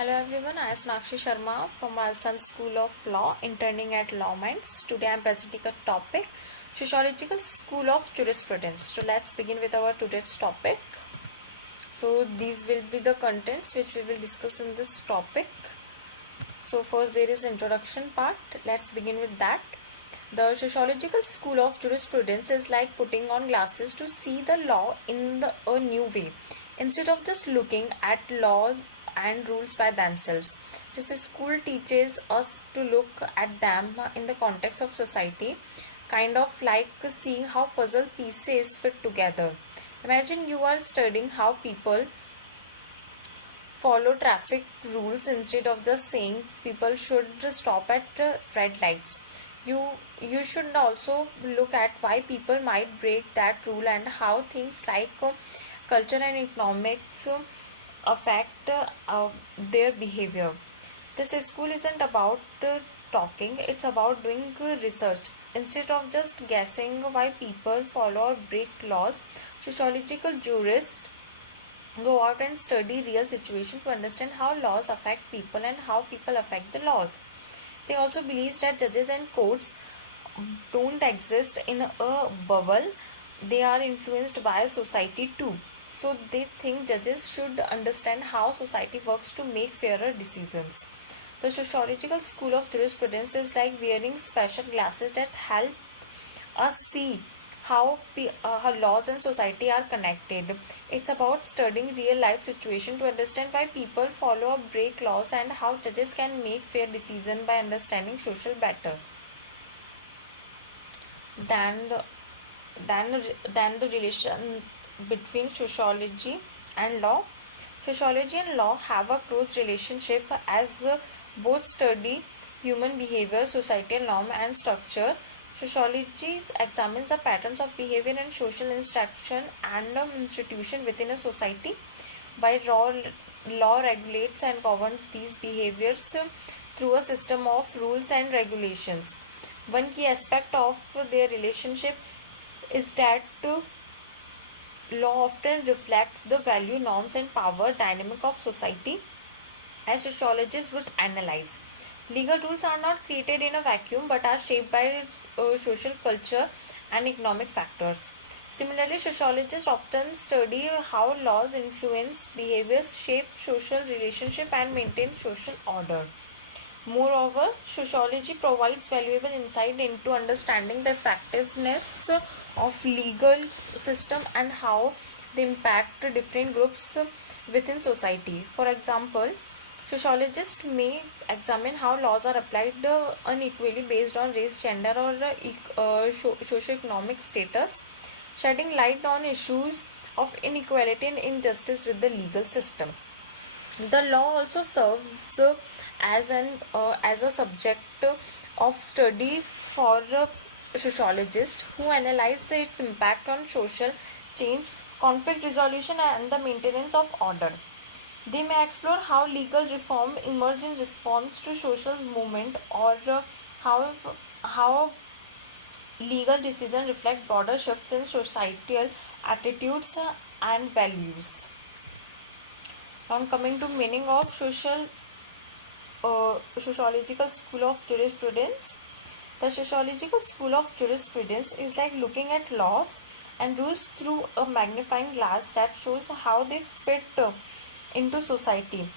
Hello everyone, I am Sonakshi Sharma from Rajasthan School of Law, interning at Law Minds. Today I am presenting a topic, Sociological School of Jurisprudence. So let's begin with our today's topic. So these will be the contents which we will discuss in this topic. So first there is introduction part. Let's begin with that. The Sociological School of Jurisprudence is like putting on glasses to see the law in a new way. Instead of just looking at laws and rules by themselves, this school teaches us to look at them in the context of society, kind of like seeing how puzzle pieces fit together. Imagine you are studying how people follow traffic rules instead of just saying people should stop at red lights. You should also look at why people might break that rule and how things like culture and economics affect their behavior. This school isn't about talking, it's about doing research. Instead of just guessing why people follow or break laws, sociological jurists go out and study real situations to understand how laws affect people and how people affect the laws. They also believe that judges and courts don't exist in a bubble, they are influenced by society too. So they think judges should understand how society works to make fairer decisions. The sociological school of jurisprudence is like wearing special glasses that help us see how laws and society are connected. It's about studying real life situations to understand why people follow or break laws and how judges can make fair decisions by understanding social better than the, than the relation between sociology and law. Sociology and law have a close relationship as both study human behavior, societal norm and structure. Sociology examines the patterns of behavior and social interaction and institution within a society. By law regulates and governs these behaviors through a system of rules and regulations. One key aspect of their relationship is that law often reflects the value, norms, and power dynamic of society as sociologists would analyze. Legal rules are not created in a vacuum but are shaped by social culture and economic factors. Similarly, sociologists often study how laws influence behaviors, shape social relationship, and maintain social order. Moreover, sociology provides valuable insight into understanding the effectiveness of legal system and how they impact different groups within society. For example, sociologists may examine how laws are applied unequally based on race, gender, or socioeconomic status, shedding light on issues of inequality and injustice with the legal system. The law also serves as a subject of study for sociologists who analyze its impact on social change, conflict resolution, and the maintenance of order. They may explore how legal reform emerged in response to social movement or how how legal decisions reflect broader shifts in societal attitudes and values. Now coming to meaning of sociological school of jurisprudence. The sociological school of jurisprudence is like looking at laws and rules through a magnifying glass that shows how they fit into society.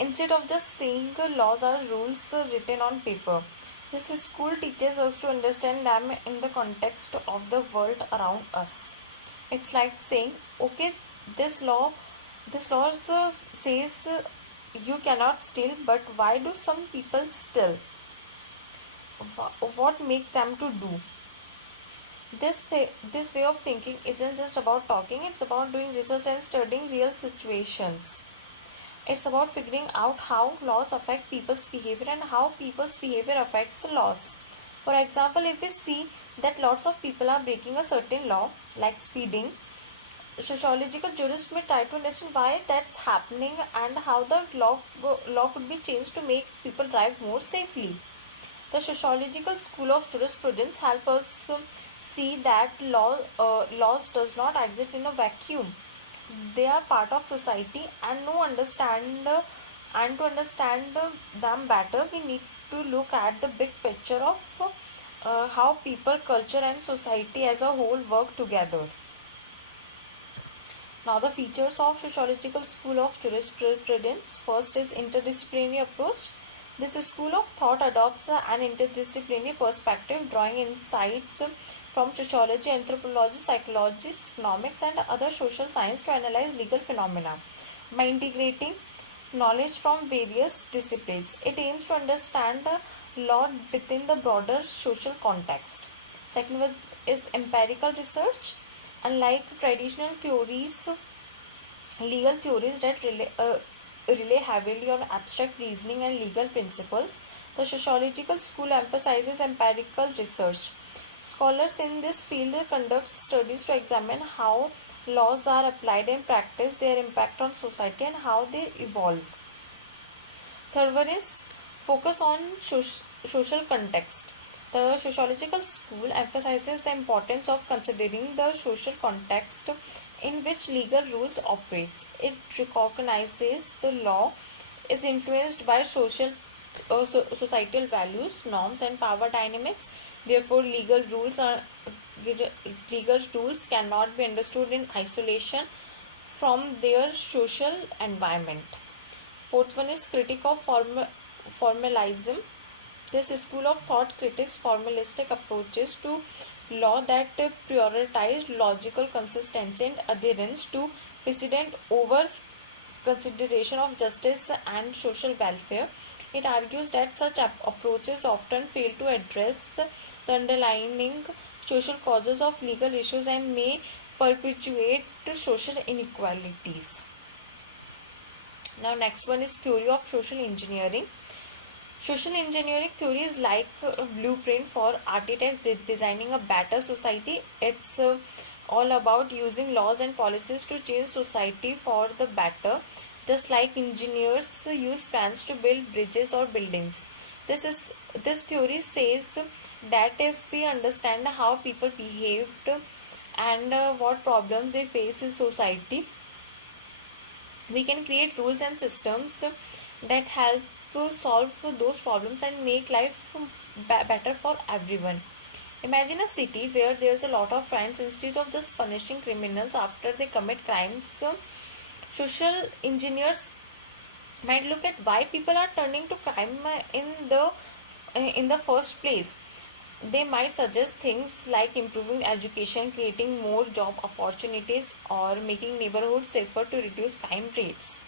Instead of just saying laws or rules written on paper, this school teaches us to understand them in the context of the world around us. It's like saying, okay, this law, this law says you cannot steal, but why do some people steal? What makes them to do? This way of thinking isn't just about talking, it's about doing research and studying real situations. It's about figuring out how laws affect people's behavior and how people's behavior affects the laws. For example, if we see that lots of people are breaking a certain law, like speeding, sociological jurists may try to understand why that's happening and how the law could be changed to make people drive more safely. The sociological school of jurisprudence helps us see that laws does not exist in a vacuum. They are part of society and no understand And to understand them better, we need to look at the big picture of how people, culture, and society as a whole work together. Now, the features of sociological school of jurisprudence. First is interdisciplinary approach. This school of thought adopts an interdisciplinary perspective, drawing insights from sociology, anthropology, psychology, economics, and other social science to analyze legal phenomena by integrating knowledge from various disciplines. It aims to understand law within the broader social context. Second one is empirical research. Unlike traditional theories, legal theories that rely heavily on abstract reasoning and legal principles, the sociological school emphasizes empirical research. Scholars in this field conduct studies to examine how laws are applied in practice, their impact on society, and how they evolve. Third one is focus on social context. The sociological school emphasizes the importance of considering the social context in which legal rules operates. It recognizes the law is influenced by societal values, norms, and power dynamics. Therefore, legal rules cannot be understood in isolation from their social environment. Fourth one is critique of formalism. This school of thought critiques formalistic approaches to law that prioritize logical consistency and adherence to precedent over consideration of justice and social welfare. It argues that such approaches often fail to address the underlying social causes of legal issues and may perpetuate social inequalities. Now, next one is theory of social engineering. Social engineering theory is like a blueprint for architects designing a better society. It's all about using laws and policies to change society for the better, just like engineers use plans to build bridges or buildings. This theory says that if we understand how people behaved and what problems they face in society, we can create rules and systems that help solve those problems and make life better for everyone. Imagine a city where there's a lot of crimes. Instead of just punishing criminals after they commit crimes, social engineers might look at why people are turning to crime in the first place. They might suggest things like improving education, creating more job opportunities, or making neighborhoods safer to reduce crime rates.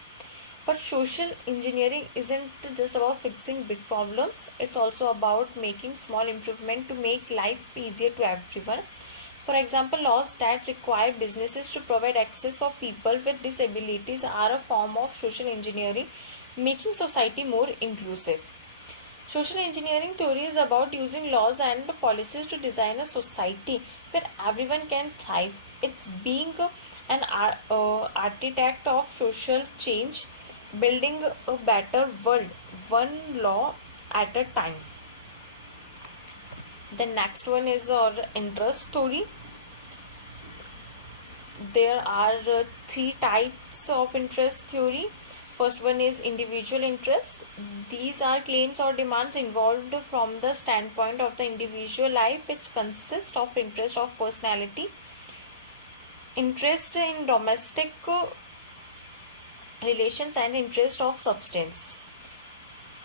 But social engineering isn't just about fixing big problems, it's also about making small improvement to make life easier to everyone. For example, laws that require businesses to provide access for people with disabilities are a form of social engineering, making society more inclusive. Social engineering theory is about using laws and policies to design a society where everyone can thrive. It's being an architect of social change, building a better world, one law at a time. The next one is our interest story. There are three types of interest theory. First one is individual interest. These are claims or demands involved from the standpoint of the individual life, which consist of interest of personality, interest in domestic relations, and interest of substance.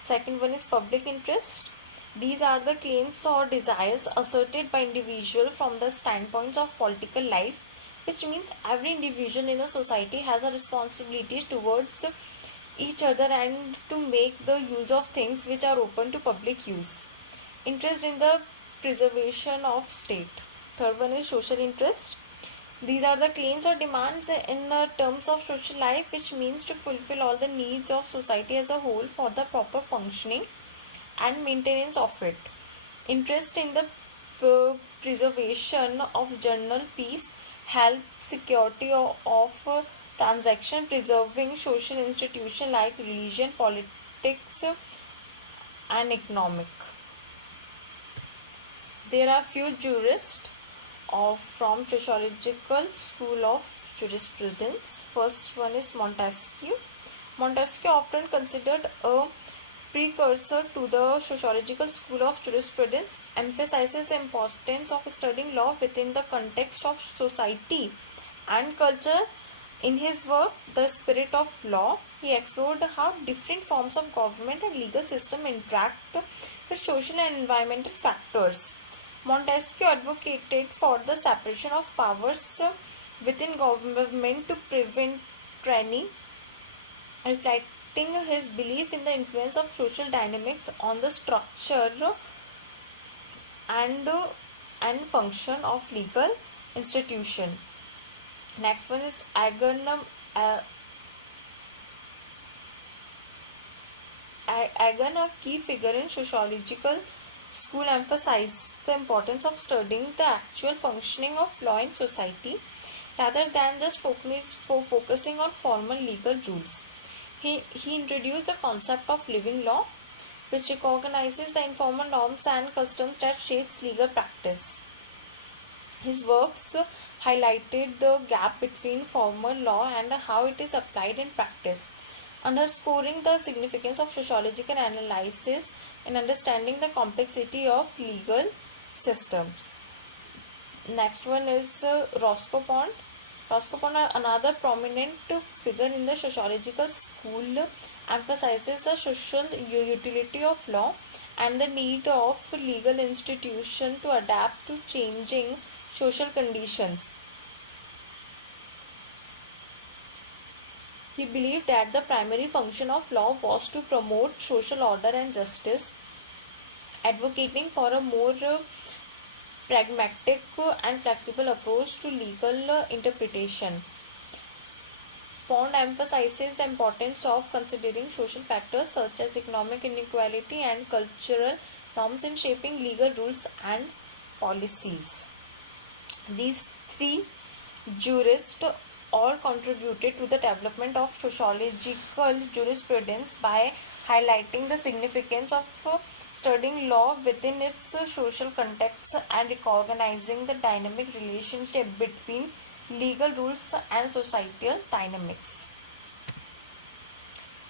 Second one is public interest. These are the claims or desires asserted by individual from the standpoints of political life, which means every individual in a society has a responsibility towards each other and to make the use of things which are open to public use. Interest in the preservation of state. Third one is social interest. These are the claims or demands in terms of social life, which means to fulfill all the needs of society as a whole for the proper functioning and maintenance of it. Interest in the preservation of general peace, health, security of transaction, preserving social institutions like religion, politics, and economic. There are few jurists from sociological school of jurisprudence. First one is Montesquieu. Montesquieu, often considered a precursor to the sociological school of jurisprudence, emphasizes the importance of studying law within the context of society and culture. In his work, The Spirit of Law, he explored how different forms of government and legal system interact with social and environmental factors. Montesquieu advocated for the separation of powers within government to prevent tyranny, reflecting his belief in the influence of social dynamics on the structure and function of legal institution. Next one is Agon, a key figure in sociological school, emphasized the importance of studying the actual functioning of law in society rather than just focusing on formal legal rules. He introduced the concept of living law, which recognizes the informal norms and customs that shapes legal practice. His works highlighted the gap between formal law and how it is applied in practice, underscoring the significance of sociological analysis in understanding the complexity of legal systems. Next one is Roscoe Pond. Roscoe Pond, another prominent figure in the sociological school, emphasizes the social utility of law and the need of legal institutions to adapt to changing social conditions. He believed that the primary function of law was to promote social order and justice, advocating for a more pragmatic and flexible approach to legal interpretation. Pond emphasizes the importance of considering social factors such as economic inequality and cultural norms in shaping legal rules and policies. These three jurists all contributed to the development of sociological jurisprudence by highlighting the significance of studying law within its social context and recognizing the dynamic relationship between legal rules and societal dynamics.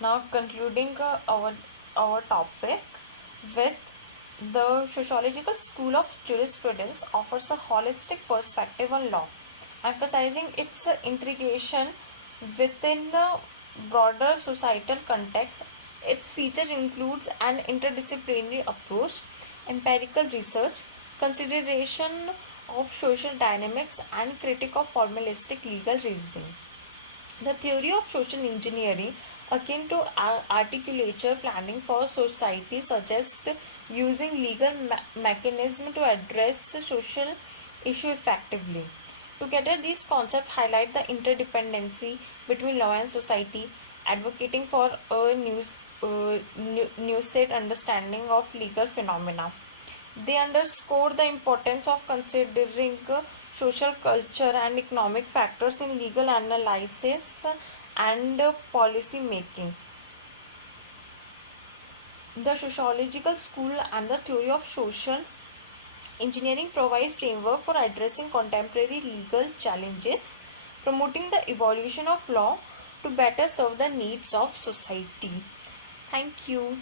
Now concluding our topic with the sociological school of jurisprudence offers a holistic perspective on law, emphasizing its integration within a broader societal context. Its feature includes an interdisciplinary approach, empirical research, consideration of social dynamics, and critique of formalistic legal reasoning. The theory of social engineering, akin to articulature planning for society, suggests using legal mechanism to address the social issue effectively. Together, these concepts highlight the interdependency between law and society, advocating for a nuanced understanding of legal phenomena. They underscore the importance of considering social, culture, and economic factors in legal analysis and policy making. The sociological school and the theory of social engineering provide framework for addressing contemporary legal challenges, promoting the evolution of law to better serve the needs of society. Thank you.